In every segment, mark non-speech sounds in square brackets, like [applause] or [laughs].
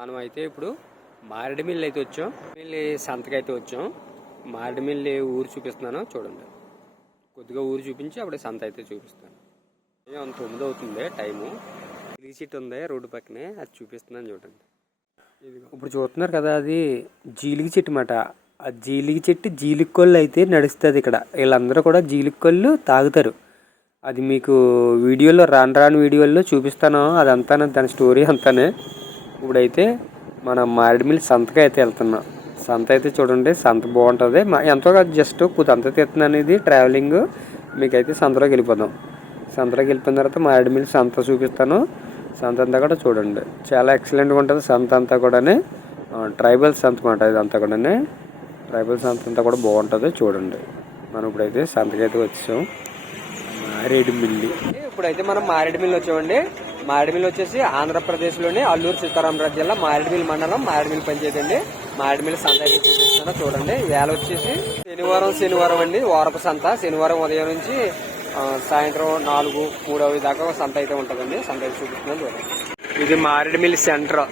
మనం అయితే ఇప్పుడు మారేడుమిల్లి అయితే వచ్చాం. మిల్లి సంతకి అయితే వచ్చాం. మారేడుమిల్లి ఊరు చూపిస్తున్నాను చూడండి. కొద్దిగా ఊరు చూపించి అప్పుడే సంత అయితే చూపిస్తాను. అంత తొమ్మిది అవుతుంది టైము. సీట్ చెట్టు ఉంది రోడ్డు పక్కనే అది చూపిస్తున్నాను చూడండి. ఇప్పుడు చూస్తున్నారు కదా అది జీలిగి చెట్టు మాట. ఆ జీలిగి చెట్టు జీలికొల్లు అయితే నడుస్తుంది ఇక్కడ. వీళ్ళందరూ కూడా జీలికొల్లు తాగుతారు. అది మీకు వీడియోలో రాను రాను వీడియోల్లో చూపిస్తాను. అదంతా దాని స్టోరీ అంతానే. ఇప్పుడైతే మనం మారేడుమిల్లి సంతకి అయితే వెళ్తున్నాం. సంత అయితే చూడండి సంత బాగుంటుంది. మా- ఎంతో కాదు జస్ట్ అంత తీస్తున్నాను అనేది ట్రావెలింగ్ మీకైతే సంతలోకి వెళ్ళిపోదాం. సంతలోకి వెళ్ళిపోయిన తర్వాత మారేడుమిల్లి సంత చూపిస్తాను. సంత అంతా కూడా చూడండి. చాలా ఎక్సలెంట్గా ఉంటుంది సంత అంతా కూడా ట్రైబల్ సంత మాట ఇదంతా కూడా ట్రైబల్ సంత అంతా కూడా బాగుంటుంది చూడండి. మనం ఇప్పుడైతే సంతకైతే వచ్చాం. మారేడుమిల్లి ఇప్పుడైతే మనం మారేడుమిల్లి వచ్చామండి. మారేడుమిల్లి వచ్చేసి ఆంధ్రప్రదేశ్లోని అల్లూరు సీతారామరాజు జిల్లా మారేడుమిల్లి మండలం మారేడుమిల్లి పంచాయతీ అండి. మారేడుమిల్లి సంత అయితే చూపిస్తున్నా చూడండి. వేళ వచ్చేసి శనివారం శనివారం అండి. వారపు సంత. శనివారం ఉదయం నుంచి సాయంత్రం నాలుగు మూడవ దాకా సంత అయితే ఉంటుందండి. సంత అయితే చూపిస్తున్నాను చూడండి. ఇది మారేడుమిల్లి సెంటర్.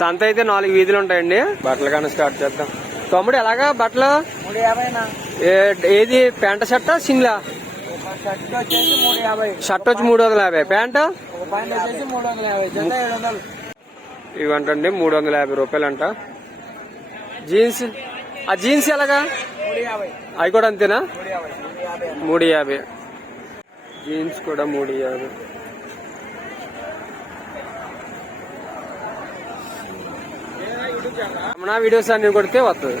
సంత అయితే నాలుగు వీధులు ఉంటాయండి. బట్టలు కానీ స్టార్ట్ చేద్దాం. తమ్ముడు ఎలాగా బట్టలు? ఏది పెంట షర్ట్ సింగ్లా షర్ట్ వచ్చి మూడు వందల యాభై. ప్యాంట్? మూడు ఇవంటండి మూడు వందల యాభై రూపాయలు అంట జీన్స్? ఆ జీన్స్ ఎలాగా? అవి కూడా అంతేనా? మూడు యాభై. మూడు యాభై జీన్స్ కూడా మూడు యాభై. మన వీడియోస్ అన్ని కొడితే వస్తుంది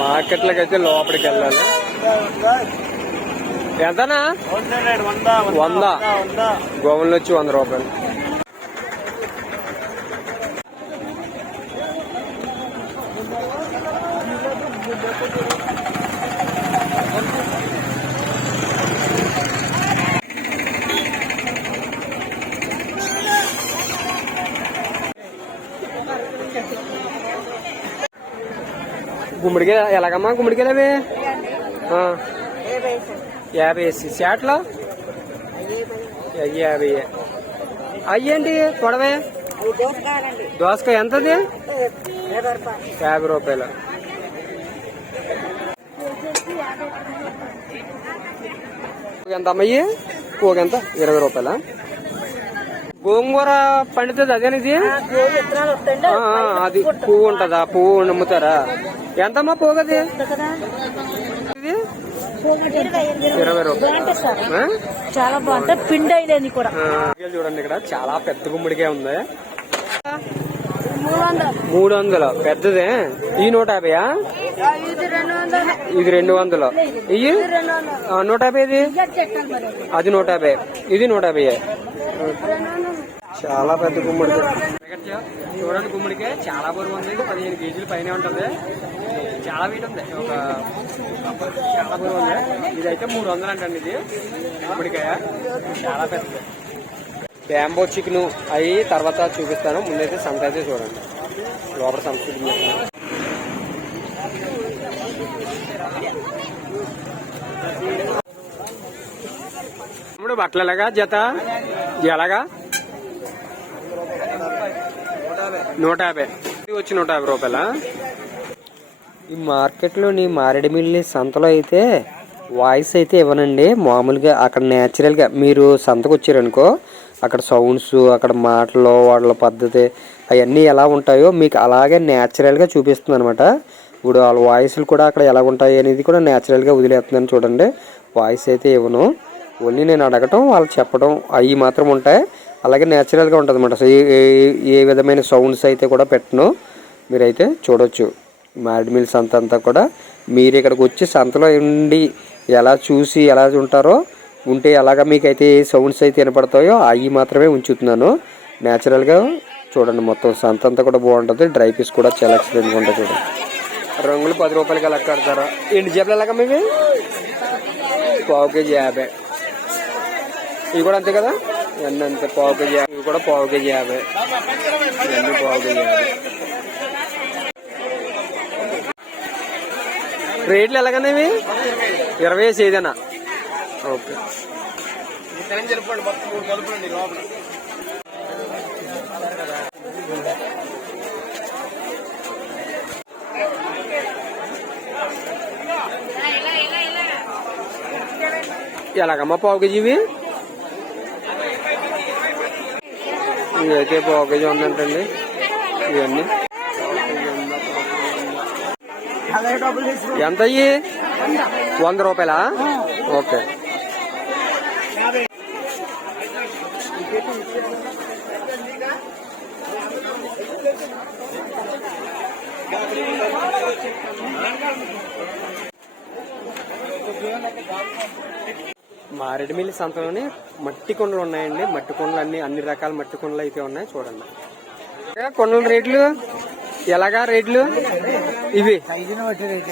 మార్కెట్లోకి అయితే లోపలికి వెళ్ళాలి. ఎంతనా? వంద. గోవులు వచ్చి వంద రూపాయలు. గుమ్మడికాయ ఎలాగమ్మా గుమ్మడికాయలు అవి? యాభై వేసి. అయ్యి యాభై అయ్యేంటి? పొడవే? దోసకాయ ఎంతది? యాభై రూపాయలు. ఎంత అమ్మయ్యి ఎంత ఇరవై రూపాయల? గోంగూర పండుతుంది అదేనిది అది పువ్వు ఉంటదా. పువ్వు నమ్ముతారా ఎంతమ్మా పోగది? ఇరవై రూపాయలు? చాలా బాగుంటాయి. పిండి కూడా. చూడండి ఇక్కడ. చాలా పెద్ద గుమ్మడికాయ ఉంది. మూడు వందలు. పెద్దదే? ఈ నూట యాభైయా? ఇది రెండు వందలు. ఇది ఇవి నూట యాభై ఇది? అది నూట యాభై. ఇది నూట యాభై. చాలా పెద్ద గుమ్మడికాయ చూడండి గుమ్మడికాయ చాలా బరువు ఉంది. పదిహేను కేజీలు పైన ఉంటుంది. చాలా వెయిట్ ఉంది. ఒక చాలా బరువు ఉంది. ఇదైతే మూడు వందలు అంటండి ఇది. గుమ్మడికాయ. చాలా పెద్దది. బ్యాంబో చికెన్ అవి తర్వాత చూపిస్తాను. ముందైతే సంత అయితే చూడండి. లోపల సంస్కృతి ఇప్పుడు తమ్ముడు బట్టలు ఎలాగా? జత? ఎలాగా నూట యాభై. వచ్చి నూట యాభై రూపాయల? ఈ మార్కెట్లోని మారేడుమిల్లి సంతలో అయితే వాయిస్ అయితే ఇవ్వనండి. మామూలుగా అక్కడ న్యాచురల్గా మీరు సంతకు వచ్చారనుకో అక్కడ సౌండ్స్ అక్కడ మాటలు వాళ్ళ పద్ధతి అవన్నీ ఎలా ఉంటాయో మీకు అలాగే న్యాచురల్గా చూపిస్తుంది అనమాట ఇప్పుడు వాళ్ళ వాయిస్లు కూడా అక్కడ ఎలా ఉంటాయి అనేది కూడా న్యాచురల్గా వదిలేస్తుందని చూడండి. వాయిస్ అయితే ఇవ్వను. ఓన్లీ నేను అడగటం వాళ్ళు చెప్పడం అవి మాత్రం ఉంటాయి. అలాగే న్యాచురల్గా ఉంటుంది అనమాట సో ఏ- ఏ- విధమైన సౌండ్స్ అయితే కూడా పెట్టను. మీరైతే చూడొచ్చు. మారేడుమిల్లి సంత అంతా కూడా మీరు ఇక్కడికి వచ్చి సంతలో ఉండి ఎలా చూసి ఎలా ఉంటారో ఉంటే ఎలాగ మీకైతే ఏ సౌండ్స్ అయితే వినపడతాయో అవి మాత్రమే ఉంచుతున్నాను. న్యాచురల్గా చూడండి మొత్తం. సంత అంతా కూడా బాగుంటుంది. డ్రై పీస్ కూడా చాలా ఎక్సలెంట్గా ఉంటుంది చూడండి. రంగులు పది రూపాయలకి ఎలా కడతారా. ఎండు చేపలు ఎలాగ మీవి? పావు కేజీ యాభై. ఇవి కూడా అంతే కదా? ఎన్నంత పావు కేజీ ఇవి కూడా పావు కేజీ యాభై ఇవన్నీ పావు కేజీ యాభై రేట్లు ఎలాగన్నా ఇవి ఇరవై వేసి ఏదైనా ఓకే ఎలాగమ్మా పావు కేజీ ఇవి ఇవైతే పావు కేజీ ఉందంటండి ఇవన్నీ. ఎంత అయ్యి? వంద రూపాయలా? ఓకే. మారేడుమిల్లి సంతలోని మట్టి కొండలు ఉన్నాయండి. మట్టి కొండలు అన్ని అన్ని రకాల మట్టి కొండలు అయితే ఉన్నాయి. చూడండి. కొండల రేట్లు? ఎలాగా రేట్లు? ఇవి.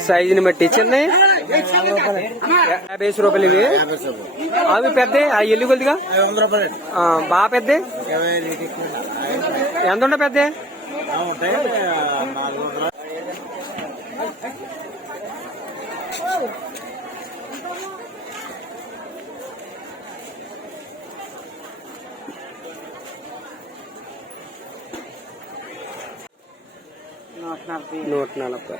సైజుని బట్టి. చిన్నవి? యాభై రూపాయలు ఇవి. అవి పెద్ద ఆ ఎల్లు కొద్దిగా? బాగా పెద్ద ఎంత ఉండ పెద్ద నూట నలభై.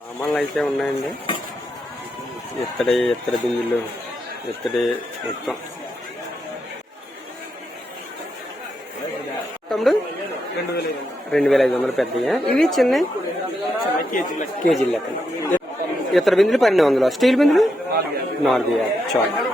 సామాన్లు అయితే ఉన్నాయండి. ఇత్తడి ఇత్తడి బిందులు ఇత్తడి మొత్తం. తమ్ముడు? రెండు వేల ఐదు వందలు పెద్దవి ఇవి చిన్న కేజీ లెక్క ఇతర బిందులు పన్నెండు వందలు. స్టీల్ బిందులు నాలుగు యాభై చాలు.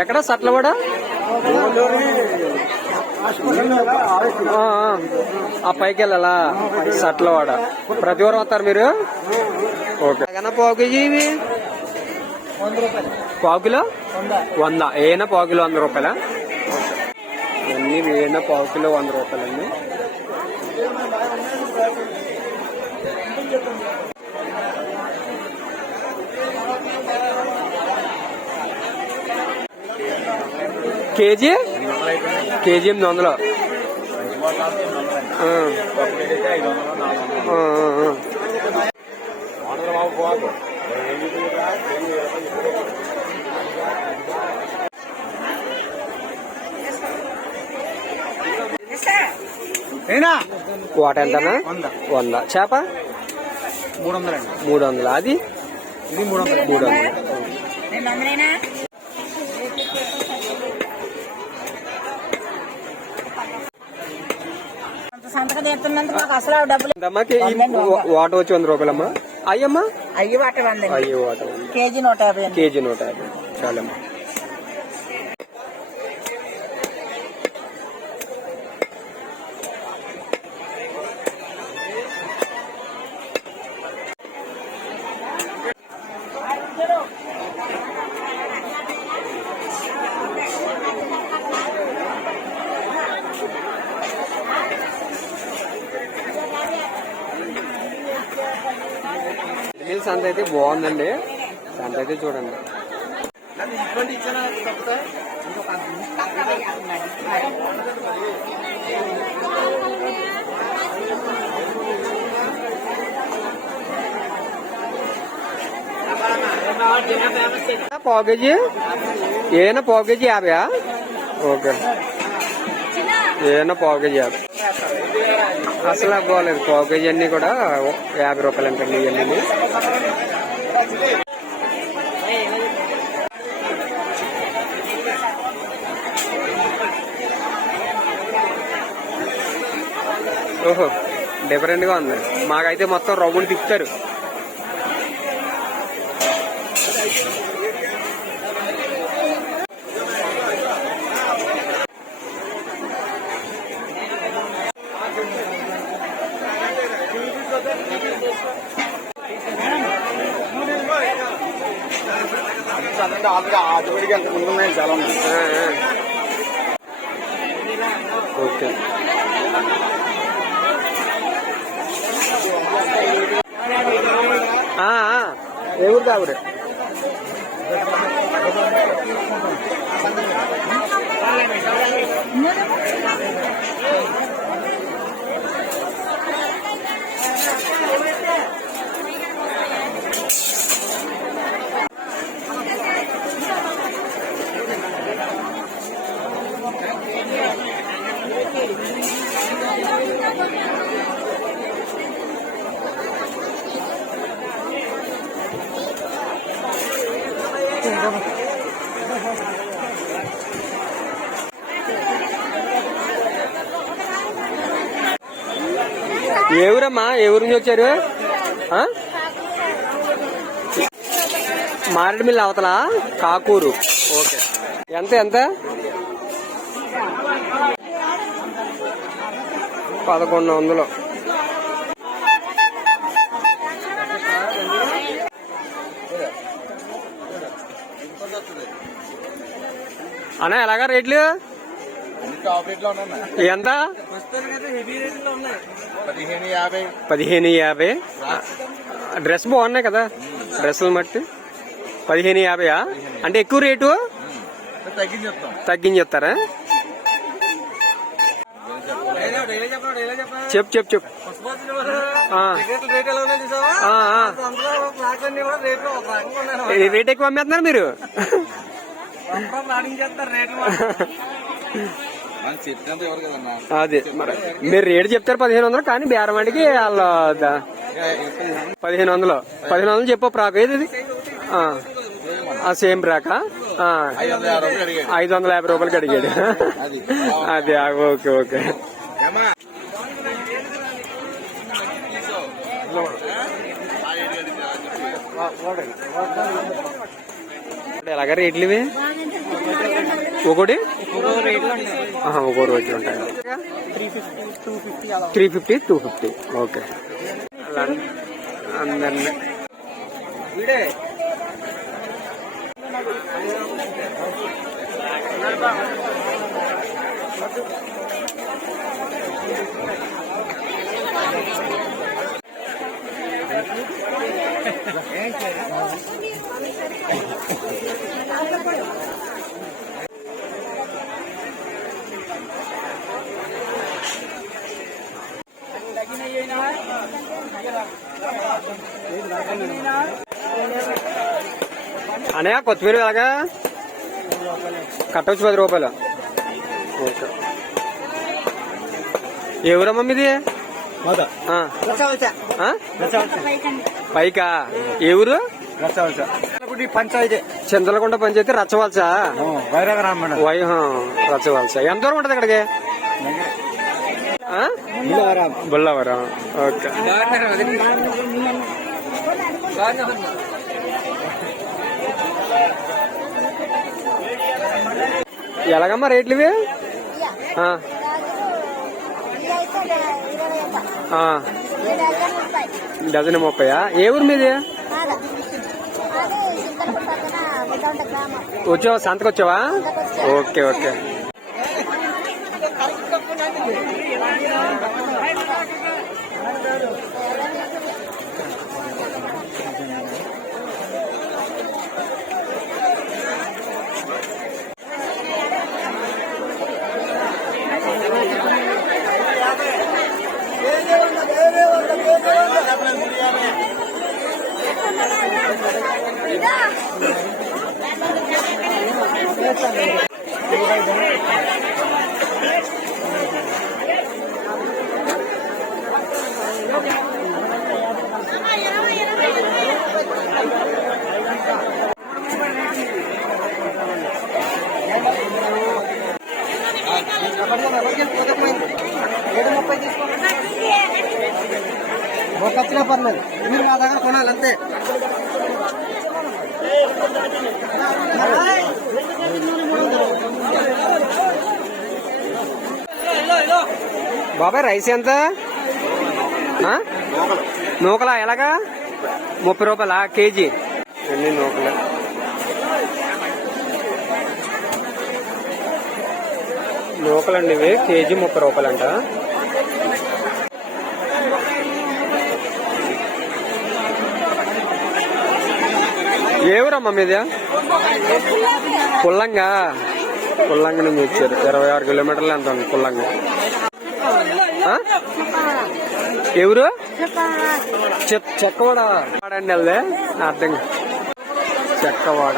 ఎక్కడ సట్లవాడ? ఆ, ఆ. ఆ పైకి వెళ్ళాలా? సట్లవాడ. ప్రతి వారం వస్తారు మీరు? ఓకే. పావు కేజీ ఇవి? పావు కిలో? వంద. ఏనా పావు కిలో వంద రూపాయల? అన్ని వేనా పావు కిలో వంద రూపాయలండి. కేజీ? కేజీ ఎనిమిది వందలు. ఆ, ఐదు వందలు నాలుగు వందలు ఆ, ఆ, ఆ. వందలు బాబు పోదు అయినా కోట ఎంతనా? వంద. చేప? మూడు వందలండి మూడు వందలు అది? ఇది మూడు వందలు మూడు వందలు సంతకం చేస్తున్నందుకు మాకు అసలు డబ్బులు వాటర్ వచ్చి వంద రూపాయలమ్మా? అయ్యమ్మా? అయ్యి వాట వందండి. అయ్యో వాటర్ కేజీ నూట యాభై కేజీ నూట యాభై. చాలమ్మా మిల్ సంత అయితే బాగుందండి. సంత అయితే చూడండి. పావు కేజీ? ఏనా పావు కేజీ యాభై ఓకే. ఏనా పావు కేజీ యాభై అసలు బాగాలేదు పావు కేజీ అన్నీ కూడా యాభై రూపాయలు ఎంతండి ఇవన్నీ. ఓహో డిఫరెంట్గా ఉంది. మాకైతే మొత్తం రవ్వులు తిప్పుతారు. ఆల్రెడీ ఆటోమేటిక్ ఎంత ముందు ఉన్నాయి చాలా ఉన్నాయి. ఓకే ఆ, ఆ. ఏ ఊరు కావుడు ఏ ఊరమ్మా ఏ ఊరు నుంచి వచ్చారు? మారేడుమిల్లి అవతల కాకూరు. ఓకే. ఎంత ఎంత? పదకొండు వందలు. అన్నా ఎలాగా రేట్లు? ఎంత? పదిహేను యాభై. పదిహేను యాభై. డ్రెస్ బాగున్నాయి కదా డ్రెస్సులు మట్టి. పదిహేను యాభైయా అంటే ఎక్కువ రేటు? తగ్గించి చెప్తాం. తగ్గించేస్తారా చెప్పు చెప్పు చెప్పు. రేట్ ఎక్కువ అమ్మేస్తున్నారు మీరు? [laughs] అదే మరి మీరు రేటు చెప్తారు పదిహేను వందలు కానీ బేరవాడికి వాళ్ళ ద- పదిహేను వందలు పదిహేను వందలు చెప్పు ప్రాక్ ఏది ఇది? ఆ. సేమ్ ప్రాక ఐదు వందల యాభై రూపాయలు రూపాయలకి అడిగాడు అది. అదే ఓకే ఓకే ఎలాగ రేట్లు ఇవి ఒకటి ఒక్కో రేట్లు ఉంటాయి three fifty two fifty okay అలా అందరినీ అనయా కొత్తిమీర ఎలాగా? కట్టవచ్చు పది రూపాయలు. ఓకే. ఊరమ్మా మీది? పైకా? ఏ ఊరు? పంచాయతీ. చింతలకుంట పంచాయతీ రచ్చవలసా రచ్చవలస ఎంత దూరం ఉంటది ఇక్కడికి ఆ? బుల్లవరం. ఓకే. ఎలాగమ్మా రేట్లు ఇవి? డజన్ ముప్పయా? ఏ ఊరు మీది? వచ్చావా? సంతకు వచ్చావా ఓకే ఓకే. ఒక కప్పిన పర్లేదు మీరు మా దగ్గర కొనాలంతే బాబాయ్ రైస్ ఎంత? నూకలా ఎలాగా? ముప్పై రూపాయలా కేజీ? ఎన్ని నూకలు? నూకలండి ఇవి కేజీ ముప్పై రూపాయలంట. ఏ ఊరమ్మా మీది? పుల్లంగా? పుల్లంగ నుంచి వచ్చారు ఇరవై ఆరు కిలోమీటర్లు ఎంత ఉంది పుల్లంగా? ఎవరు? చెక్- చెక్కవాడ. వాడండి వెళ్ళే? అర్థం. చెక్కవాడ.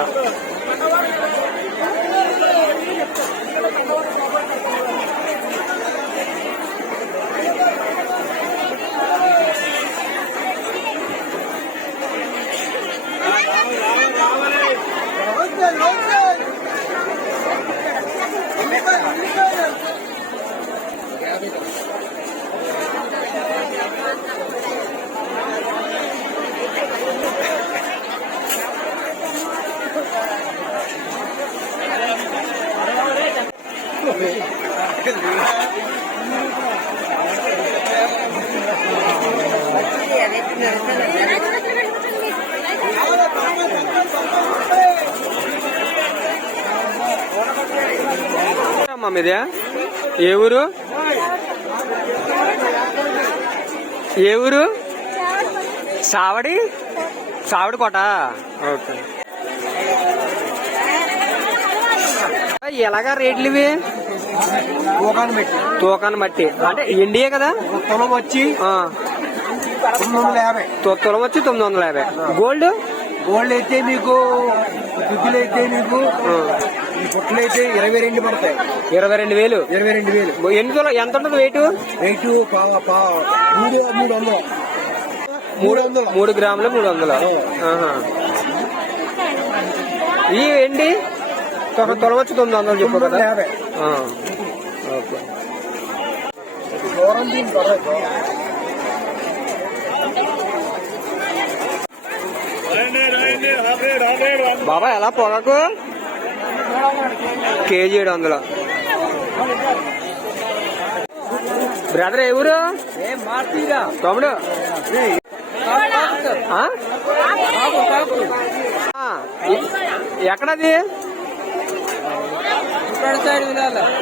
అమ్మా మీది ఏ ఊరు? ఏ ఊరు? సావడి? సావడి కోట. ఓకే. ఎలాగా రేట్లు ఇవి? తూకాన్ని తూకాన్ని బట్టి. అంటే ఇండియా కదా? తులం వచ్చి తొమ్మిది వందల యాభై. తులం వచ్చి తొమ్మిది వందల యాభై. గోల్డ్? గోల్డ్ అయితే మీకు దుద్దులు అయితే మీకు పొట్లు అయితే ఇరవై రెండు పడతాయి. ఇరవై రెండు వేలు. ఇరవై రెండు వేలు. ఎన్ని ఎంత ఉంటుంది వెయిట్ పా- మూడు మూడు వందలు. మూడు వందలు. మూడు గ్రాములు మూడు వందలు. ఆహా. ఈ ఏంటి ఒక తులం వచ్చి తొమ్మిది వందలు చెప్పు కదా. ఓకే. బాబా ఎలా పొగకు? కేజీ ఏడు వందలు. బ్రదర్ ఎవరు తమ్ముడు? ఎక్కడది?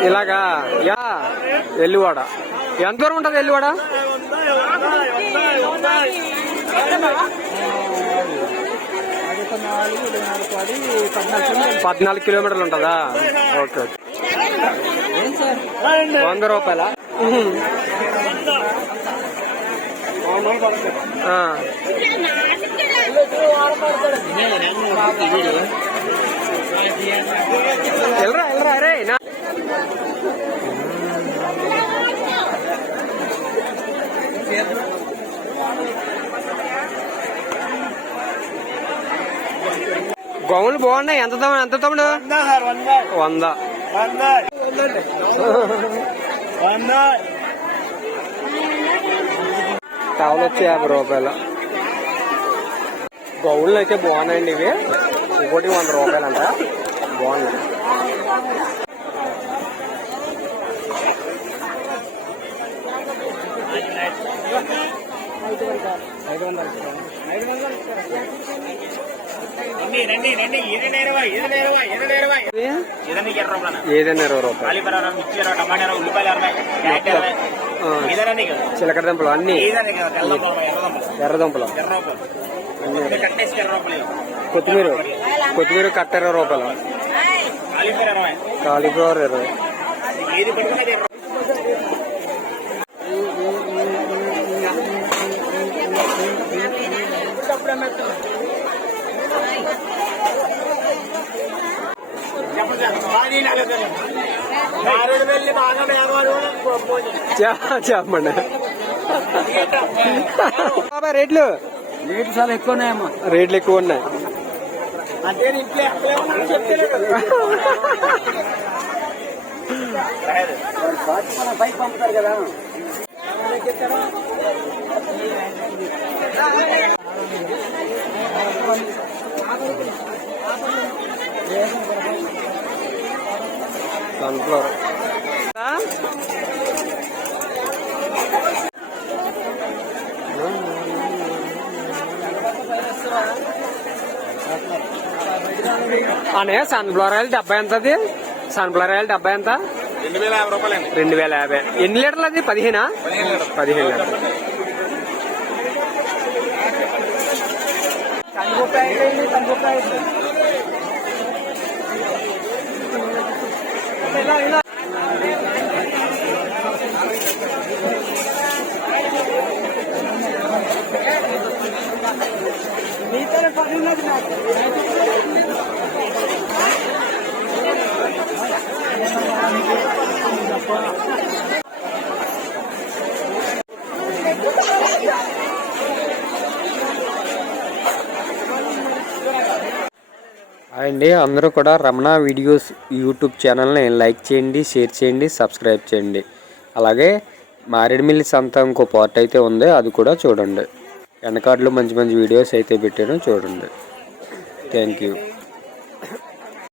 ఇలాగా యా ఎల్లివాడ. ఎంత దూరం ఉంటుంది ఎల్లివాడ? పద్నాలుగు కిలోమీటర్లు ఉంటుందా? ఓకే వంద రూపాయల? ఎల్రా వెళ్ళరా అరే నా గౌన్లు బాగున్నాయి. ఎంత తమ్ముడు ఎంత తమ్ముడు? వంద. టవల్ వచ్చి యాభై రూపాయలు. గౌన్లు అయితే బాగున్నాయండి ఇవి. ఒకటి వంద రూపాయలు అంట బాగున్నాయి. ఇది ఏదైనా ఇరవై రూపాయలు చిలకడ దుంపలు అన్ని. ఎర్ర దుంపలు. అన్ని కొత్తిమీర. కొత్తిమీర కట్ట ఇరవై రూపాయలు. కాలీఫ్లవర్ ఇరవై. చెప్పండి. రేట్లు? రేటు చాలా ఎక్కువ ఉన్నాయమ్మా. రేట్లు ఎక్కువ ఉన్నాయి. అంటే ఇంట్లో పంపుతారు కదా. సన్ఫ్లవర్ అనే సన్ఫ్లవర్ ఆయిల్ డబ్బా ఎంత అది? సన్ఫ్లవర్ ఆయిల్ డబ్బా ఎంత? రెండు వేల యాభై. రూపాయలండి రెండు వేల యాభై ఎన్ని లీటర్లు. అది పదిహేనా పదిహేను లీటర్ పదిహేను లీటర్లు అండి అందరూ కూడా రమణ వీడియోస్ యూట్యూబ్ ఛానల్ని లైక్ చేయండి షేర్ చేయండి సబ్స్క్రైబ్ చేయండి. అలాగే మారేడుమిల్లి సంత ఇంకో పార్ట్ అయితే ఉంది అది కూడా చూడండి. వెనకాడలో మంచి మంచి వీడియోస్ అయితే పెట్టాను చూడండి. Thank you.